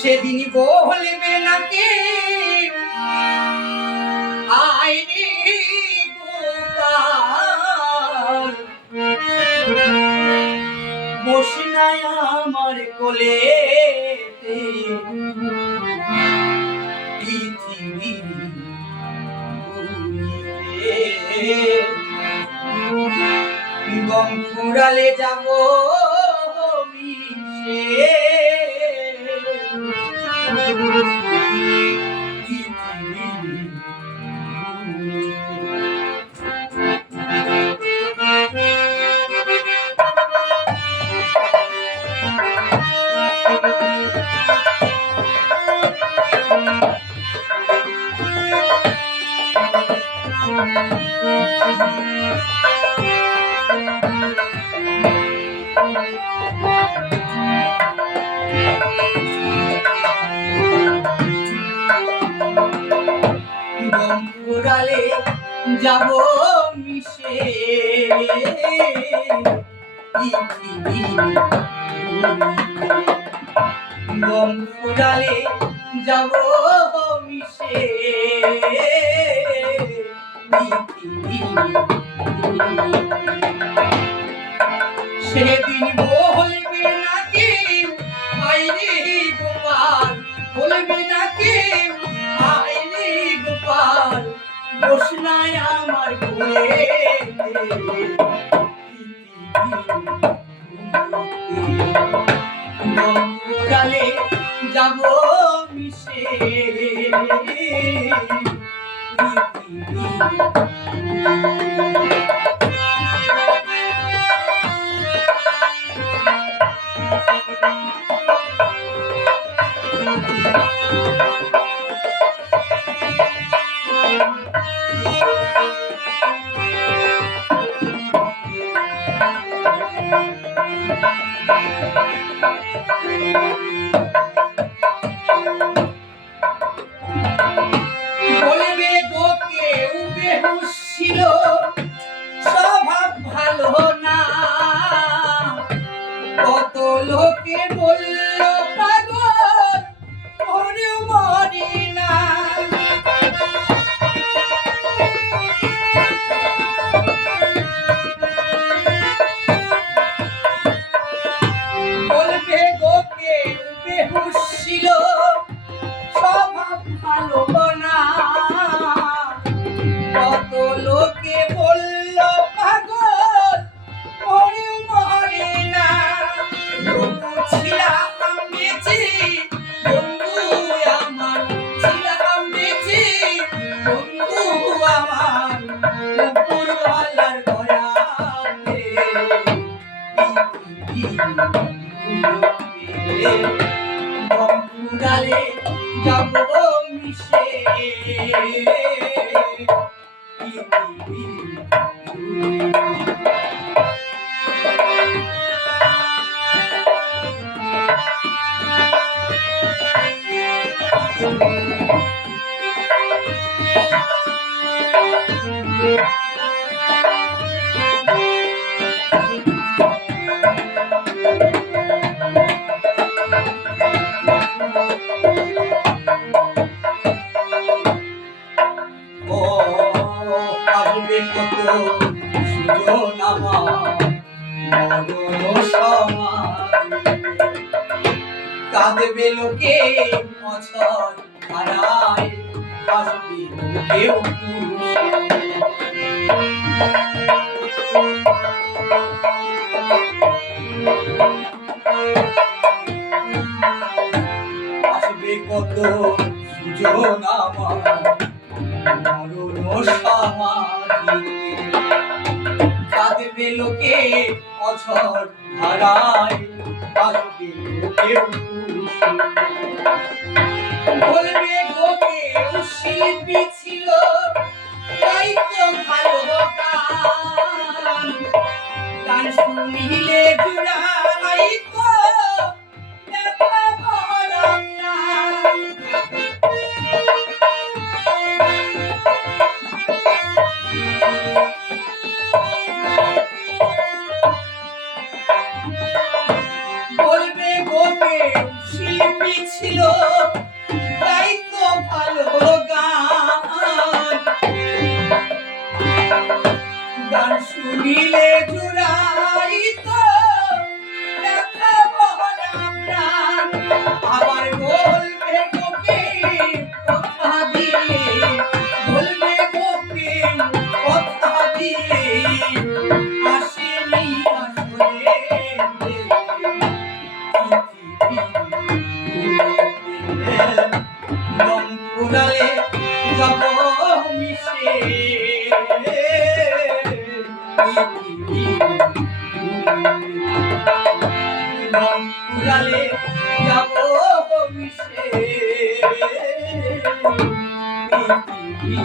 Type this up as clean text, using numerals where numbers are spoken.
সেদিন বলবে না কে আইনি গোপাল বসে নাই আমার কোলে গম ফুরালে যাব মিশে ফুরালে যাব মিশে গম ফুরালে যাব মিশে সেদিন বলবে না কেউ আইরে গোপাল বলবে না কেউ আইরে গোপাল বসনায় আমার কোলে গঙ্গালে যাব মিশে বলবে গো কেউ বেহুশ ছিল স্বভাব ভালো না কত লোকে বলল পাগল মরেও মরে না বলবে গো কেউ বেহুশ ছিল স্বভাব ভালো না কত লোকে বলল পাগল মরেও মরে না তবু ছিলাম বেঁচে বন্ধু আমার ছিলাম বেঁচে বন্ধু আমার উপরওয়ালার দয়াতে গঙ্গালে যাব মিশে কত সুজন আমার কাঁদবে লোকে বছর হারায় আসবে কেউ আসবে কত সুজন আমার কাঁদবে লোকে অঝর ধারায় আসবে কেউ বলবে গো কেউ শিল্পী ছিল তাই তো ভালো গান শুনিলে জুড়াই তো ব্যথা বহরম না উড়ালে যাব মিশে রং উড়ালে যাব মিশে পৃথিবী